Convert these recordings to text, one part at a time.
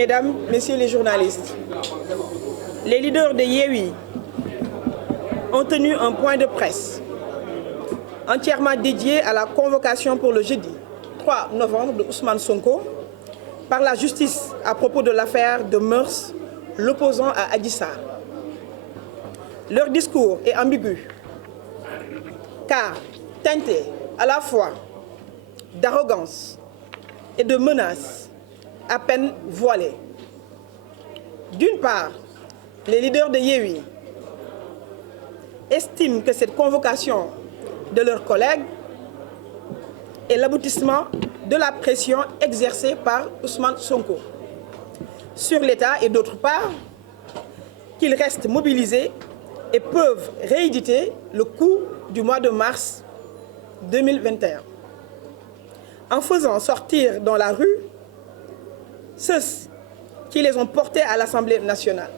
Mesdames, Messieurs les journalistes, les leaders de Yewwi ont tenu un point de presse entièrement dédié à la convocation pour le jeudi 3 novembre de Ousmane Sonko par la justice à propos de l'affaire de mœurs l'opposant à Adji Sarr. Leur discours est ambigu, car teinté à la fois d'arrogance et de menaces à peine voilées. D'une part, les leaders de Yewwi estiment que cette convocation de leurs collègues est l'aboutissement de la pression exercée par Ousmane Sonko sur l'État et d'autre part, qu'ils restent mobilisés et peuvent rééditer le coup du mois de mars 2021 en faisant sortir dans la rue ceux qui les ont portés à l'Assemblée nationale.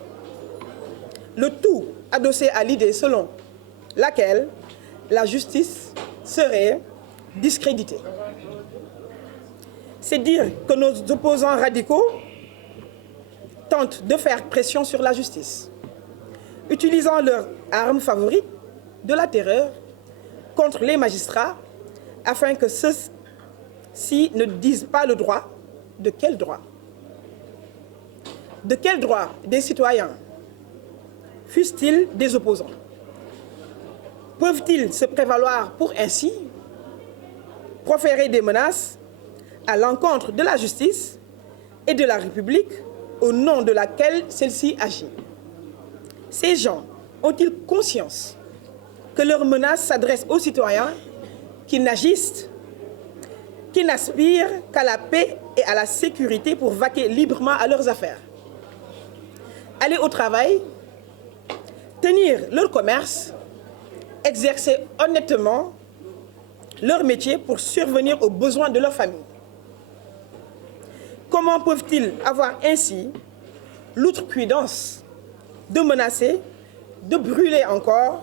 Le tout adossé à l'idée selon laquelle la justice serait discréditée. C'est dire que nos opposants radicaux tentent de faire pression sur la justice, utilisant leur arme favorite de la terreur contre les magistrats afin que ceux-ci ne disent pas le droit. De quel droit? De quel droit des citoyens, fussent-ils des opposants, peuvent-ils se prévaloir pour ainsi proférer des menaces à l'encontre de la justice et de la République au nom de laquelle celle-ci agit? Ces gens ont-ils conscience que leurs menaces s'adressent aux citoyens qui n'agissent, qui n'aspirent qu'à la paix et à la sécurité pour vaquer librement à leurs affaires, aller au travail, tenir leur commerce, exercer honnêtement leur métier pour survenir aux besoins de leur famille? Comment peuvent-ils avoir ainsi l'outrecuidance de menacer, de brûler encore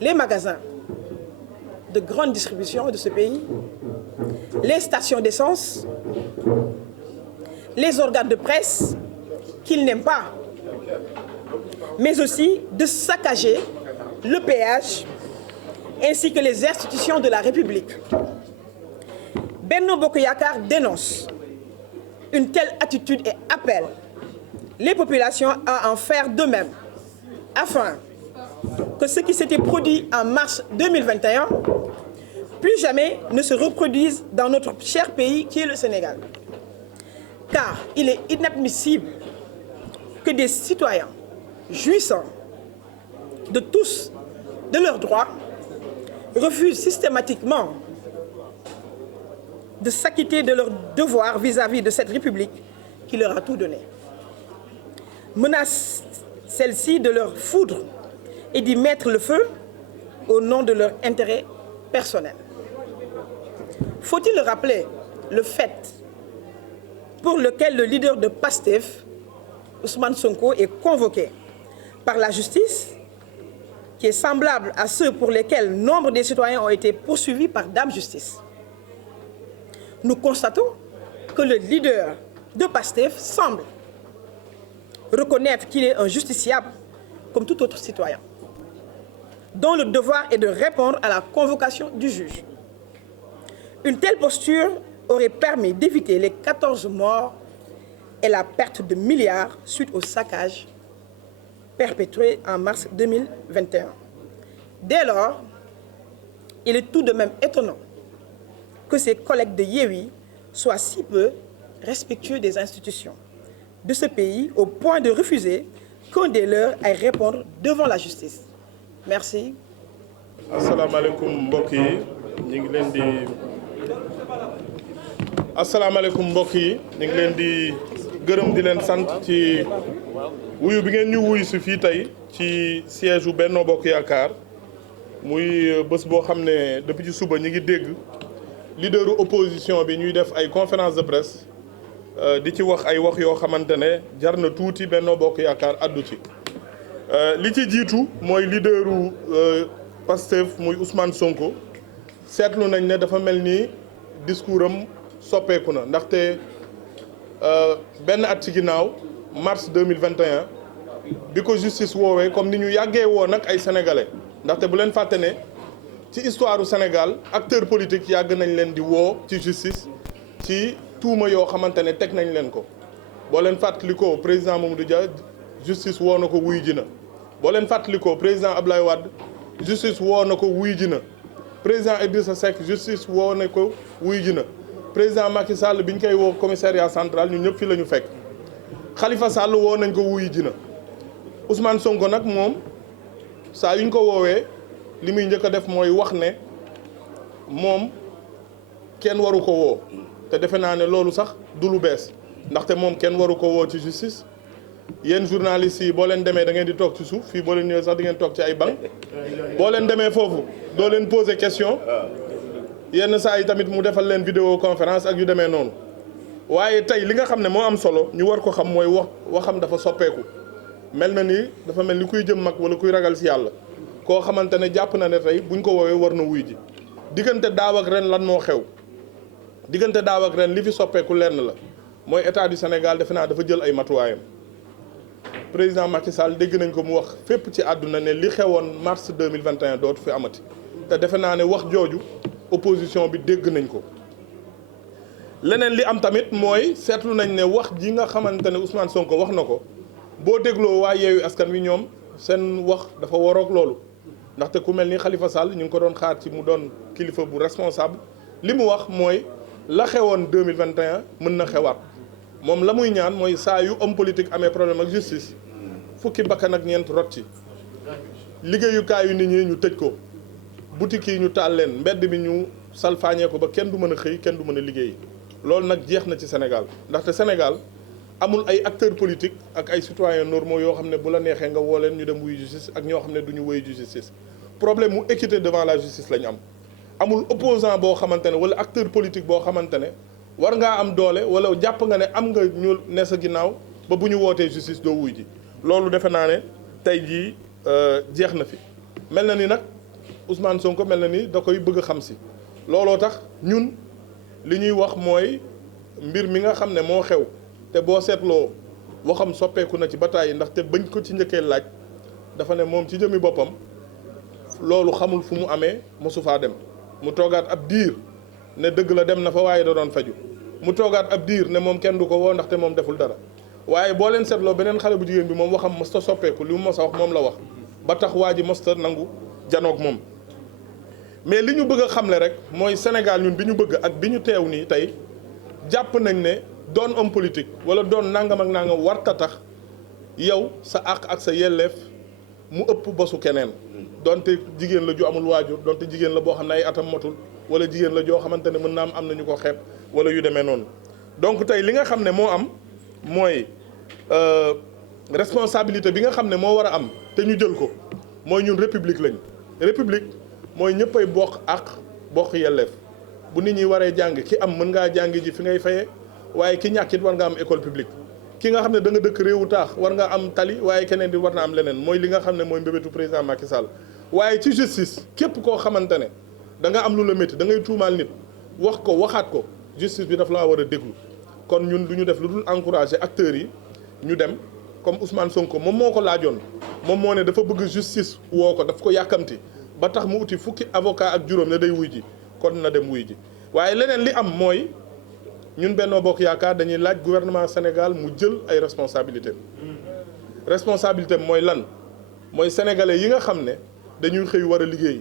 les magasins de grande distribution de ce pays, les stations d'essence, les organes de presse qu'ils n'aiment pas, mais aussi de saccager le péage ainsi que les institutions de la République? Benno Bokk Yakaar dénonce une telle attitude et appelle les populations à en faire de même, afin que ce qui s'était produit en mars 2021 plus jamais ne se reproduise dans notre cher pays qui est le Sénégal. Car il est inadmissible que des citoyens jouissant de tous de leurs droits refusent systématiquement de s'acquitter de leurs devoirs vis-à-vis de cette République qui leur a tout donné. Menacent celle-ci de leur foudre et d'y mettre le feu au nom de leur intérêt personnel. Faut-il rappeler le fait pour lequel le leader de PASTEF, Ousmane Sonko, est convoqué par la justice, qui est semblable à ceux pour lesquels nombre des citoyens ont été poursuivis par Dame Justice? Nous constatons que le leader de PASTEF semble reconnaître qu'il est un justiciable comme tout autre citoyen, dont le devoir est de répondre à la convocation du juge. Une telle posture aurait permis d'éviter les 14 morts et la perte de milliards suite au saccage perpétré en mars 2021. Dès lors, il est tout de même étonnant que ses collègues de Yewwi soient si peu respectueux des institutions de ce pays au point de refuser qu'un des leurs aille répondre devant la justice. Merci. Asalaamaaleykum mbokk yi ñu ngi leen di asalaamaaleykum mbokk yi ñu ngi leen di gërëm di leen sant ci wuyu bi ngeen ñu wuyu si fii tey ci siège u Benno Bokk Yaakaar muy bés boo xam ne depuis ci suba ñu ngi dégg leaderu opposition bi ñuy def ay conférence de presse di ci wax ay wax yoo xamante ne jar na tuuti Benno Bokk Yaakaar addu ci li ci jiitu mooy leaderu Pastef muy Ousmane Sonko seetlu nañ ne dafa mel ni discours am soppeeku na ndaxte benn at ci ginnaaw mars 2021 bi ko justice woowee comme ni ñu yàggee woo nag ay sénégalais ndaxte bu leen fàtte ne ci histoire du Sénégal acteurs politiques yàgg nañ leen di woo ci justice ci tuuma yoo xamante ne teg nañ leen ko boo leen fàttalikoo président Mamadou Dia justice woo na ko wuy ji na boo leen fàttalikoo président Abdoulaye Wade justice woo na ko wuy ji na président Idrissa Seck justice woo na ko wuy ji na président Macky Sall bi ñu koy woo commissariat central ñun ñëpp fi la ñu fekk Khalifa Sall woo nañ ko wuy ji na Ousmane Sonko nag moom saa yuñ ko woowee li muy njëkk a def mooy wax ne moom kenn waru ko woo te defe naa ne loolu sax du lu bees ndaxte moom kenn waru ko woo ci justice yéen journalistes yi boo leen demee da ngeen di toog ci suuf fii boo leen ñëwee sax di ngeen toog ci ay banc boo leen demee foofu doo leen poser question yenn saa yi tamit mu defal leen vidéo conférence ak yu demee noonu waaye tey li nga xam ne moo am solo ñu war ko xam mooy waxam dafa soppeeku mel na ni dafa mel ni kuy jëm mag wala kuy ragal si yàlla koo xamante ne jàpp na ne tey buñ ko woowee war na wuy ji diggante daaw ak ren lan moo xew diggante daaw ak ren li fi soppeeku lenn la mooy état du Sénégal defe naa dafa jël ay matuwaayam président Macky Sall dégg nañ ko mu wax fépp ci àdduna ne li xewoon mars 2021 dootu fi amati te defe naa ne wax jooju opposition bi dégg nañ ko leneen li am tamit mooy seetlu nañ ne wax ji nga xamante ne Ousmane Sonko wax na ko boo dégloo waa Yewwi Askan Wi ñoom seen wax dafa waroog loolu ndaxte ku mel ni Khalifa Sall ñu ngi ko doon xaar ci mu doon kilifa bu responsable li mu wax mooy la xewoon 2021 mën na xewaat moom la muy ñaan mooy saa yu homme politique amee problème ak justice fukki bakkan ak ñeent rot ci liggéeyukaayu nit ñi ñu tëj ko boutique yi ñu taal leen mbedd mi ñu salfaañee ko ba kenn du mën a xëy kenn du mën a liggéey loolu nag jeex na ci Sénégal ndaxte Sénégal amul ay acteurs politiques ak ay citoyens normaux yoo xam ne bu la neexee nga woo leen ñu dem wuyu justice ak ñoo xam ne du ñu wuyu justice problème mu équité devant la justice la ñu am amul opposant boo xamante ne wala acteur politique boo xamante ne war ngaa am doole wala jàpp nga ne am nga ñu ne sa ginnaaw ba bu ñu wootee justice doo wuy ji loolu defe naa ne tey jii jeex na fi mel na ni nag Ousmane Sonko mel na ni da koy bëgg a xam si looloo tax ñun li ñuy wax mooy mbir mi nga xam ne moo xew te boo seetloo waxam soppeeku na ci bataay yi ndaxte bañ ko ci njëkkee laaj dafa ne moom ci jëmi boppam loolu xamul fu mu amee mosu faa dem mu toogaat ab diir ne dëgg la dem na fa waaye da doon faju mu toogaat ab diir ne moom kenn du ko woo ndaxte moom deful dara waaye boo leen seetloo beneen xale bu jigéen bi moom waxam mosta soppeeku li mu mos a wax moom la wax ba tax waa ji mosta nangu janoog moom mais li ñu bëgg a xamle rek mooy Sénégal ñun bi ñu bëgg ak bi ñu teew nii tey jàpp nañ ne doon homme politique wala doon nangam ak nangam warta tax yow sa àq ak sa yelleef mu ëpp bosu keneen donte jigéen la ju amul waajur donte jigéen la boo xam ne ay atam matul wala jigéen la joo xamante ne mën naa am nañu ko xeeb wala yu demee noonu donc tey li nga xam ne moo am mooy responsabilité bi nga xam ne moo war a am te ñu jël ko mooy ñun république lañ république mooy ñëppay bokk ak bokk yelleef bu nit ñi waree jàng ki am mën ngaa jàng ji fi ngay fayee waaye ki ñàkkit war nga am école publique ki nga xam ne da nga dëkk réewu taax war nga am tali waaye keneen di war na am leneen mooy li nga xam ne mooy mbébétu président Macky Sall waaye ci justice képp koo xamante ne da nga am lu la métti da ngay tuumaal nit wax ko waxaat ko justice bi daf laa war a déglu kon ñun du ñu def lu dul encourager acteurs yi ñu dem comme Ousmane Sonko moom moo ko laajoon moom moo ne dafa bëgg justice woo ko daf ko yàkkamti ba tax mu uti fukki avocat ak juróom ne day wuy ji kon na dem wuy ji waaye leneen li am mooy ñun Benno Bokk Yaakaar dañuy laaj gouvernement Sénégal mu jël ay responsabilités responsabilité mooy lan mooy sénégalais yi nga xam ne dañuy xëy war a liggéey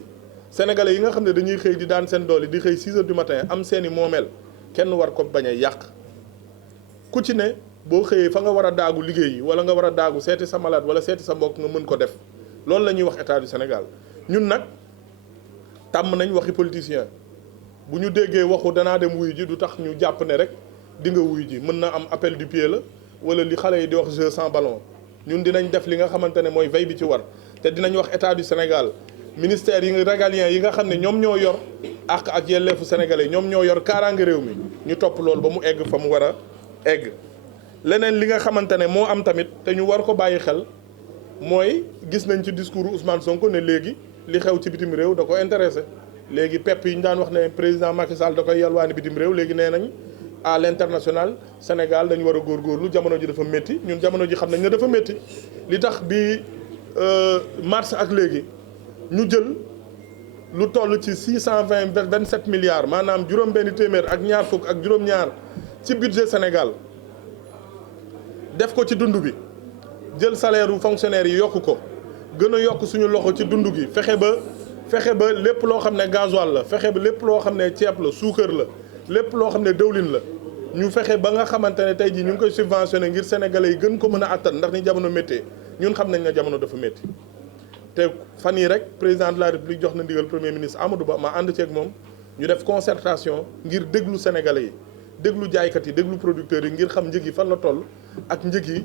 sénégalais yi nga xam ne dañuy xëy di daan seen doole di xëy 6 heures du matin am seeni moomeel kenn war ko bañ a yàq ku ci ne boo xëyee fa nga war a daagu liggéey wala nga war a daagu seeti sa malade wala seeti sa mbokk nga mën ko def loolu la ñuy wax état du Sénégal ñun nag tàmm nañ waxi politicien bu ñu déggee waxu danaa dem wuyu ji du tax ñu jàpp ne rek di nga wuyu ji mën na am appel du pied la wala li xale yi di wax jeu sans ballon ñun dinañ def li nga xamante ne mooy veille bi ci war te dinañ wax état du Sénégal ministère yi régalien yi nga xam ne ñoom ñoo yor àq ak yelleefu sénégalais ñoom ñoo yor kaaraange réew mi ñu topp loolu ba mu egg fa mu war a egg leneen li nga xamante ne moo am tamit te ñu war ko bàyyi xel mooy gis nañ ci discours Ousmane Sonko ne léegi li xew ci bitim réew da ko intéressé léegi pepp yi ñu daan wax ne président Macky Sall da koy yalwaani bitim réew léegi nee nañ à l'international Sénégal dañu war a góorgóorlu jamono ji dafa métti ñun jamono ji xam nañ ne dafa métti li tax bi mars ak léegi ñu jël lu toll ci 627 milliards maanaam juróom-benn téeméer ak ñaar fukk ak juróom-ñaar ci budget Sénégal def ko ci dund bi jël salaire u fonctionnaires yi yokk ko gën a yokk suñu loxo ci dund gi fexe ba lépp loo xam ne gasoil la fexe ba lépp loo xam ne ceeb la suukar la lépp loo xam ne dëwlin la ñu fexe ba nga xamante ne tey jii ñu ngi koy subventionné ngir sénégalais yi gën ko mën a attan ndax ni jamono méttee ñun xam nañ ne jamono dafa métti te fan yii rek président de la république jox na ndigal premier ministre Amadou Ba ma ànd ceeg moom ñu def concertation ngir déglu sénégalais yi déglu jaaykat yi déglu producteurs yi ngir xam njëg yi fan la toll ak njëg yi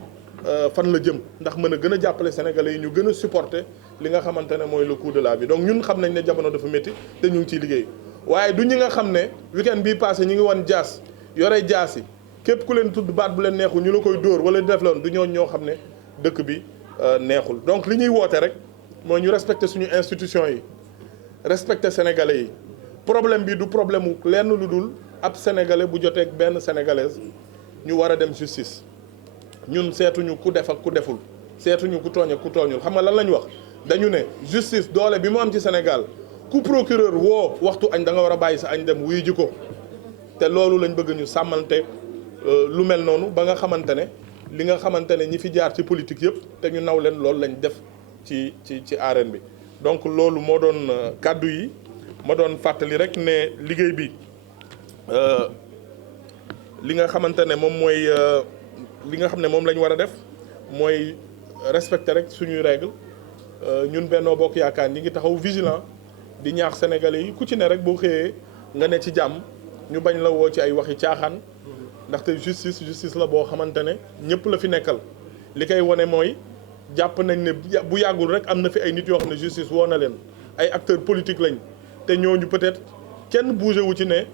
fan la jëm ndax mën a gën a jàppale sénégalais yi ñu gën a supporter li nga xamante ne mooy le coût de la vie donc ñun xam nañ ne jamono dafa métti te ñu ngi ciy liggéey waaye du ñi nga xam ne week-end bii passé ñi ngi woon jaas yore jaas yi képp ku leen tudd baat bu leen neexul ñu la koy dóor wala def loon du ñooñ ñoo xam ne dëkk bi neexul donc li ñuy woote rek mooy ñu respecter suñu institution yi respecter sénégalais yi problème bi du problème mu lenn lu dul ab sénégalais bu jotee ak benn sénégalaise ñu war a dem justice ñun seetuñu ku def ak ku deful seetuñu ku tooñ ak ku tooñul xam nga lan la ñu wax dañu ne justice doole bi mu am ci Sénégal ku procureur woo waxtu añ da nga war a bàyyi sa añ dem wuyu ji ko te loolu lañ bëgg ñu sàmmante lu mel noonu ba nga xamante ne li nga xamante ne ñi fi jaar ci politique yëpp te ñu naw leen loolu lañ def ci arène bi donc loolu moo doon kàddu yi ma doon fàttali rek ne liggéey bi li nga xamante ne moom mooy li nga xam ne moom la ñu war a def mooy respecter rek suñuy règle ñun Benno Bokk Yaakaar ñi ngi taxaw vigilant di ñaax sénégalais yi ku ci ne rek boo xëyee nga ne ci jàmm ñu bañ la woo ci ay waxi caaxaan ndaxte justice la boo xamante ne ñëpp la fi nekkal li koy wane mooy jàpp nañ ne bu yàggul rek am na fi ay nit yoo xam ne justice woo na leen ay acteurs politiques lañ te ñooñu peut-être kenn bougé wu ci ne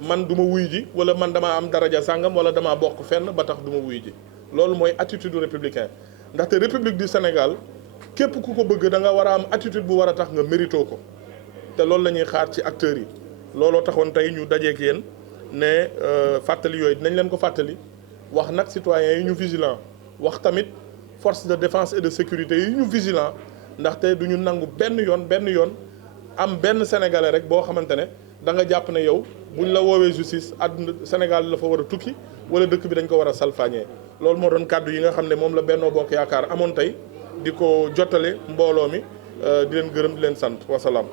man du ma wuy ji wala man damaa am daraja sàngam wala damaa bokk fenn ba tax du ma wuy ji loolu mooy attitude républicain ndaxte république du Sénégal képp ku ko bëgg da nga war a am attitude bu war a tax nga mérito ko te loolu la ñuy xaar ci acteurs yi looloo taxoon tey ñu dajeek yéen ne fàttali yooyu dinañ leen ko fàttali wax nag citoyens yi ñu vigilant wax tamit force de défense et de sécurité yi ñu vigilant ndaxte du ñu nangu benn yoon am benn sénégalais rek boo xamante ne da nga jàpp ne yow buñ la woowee justice àdduna Sénégal la fa war a tukki wala dëkk bi dañ ko war a salfaañee loolu moo doon kàddu yi nga xam ne moom la Benno Bokk Yaakaar amoon tey di ko jottale mbooloo mi di leen gërëm di leen sant wasalaam.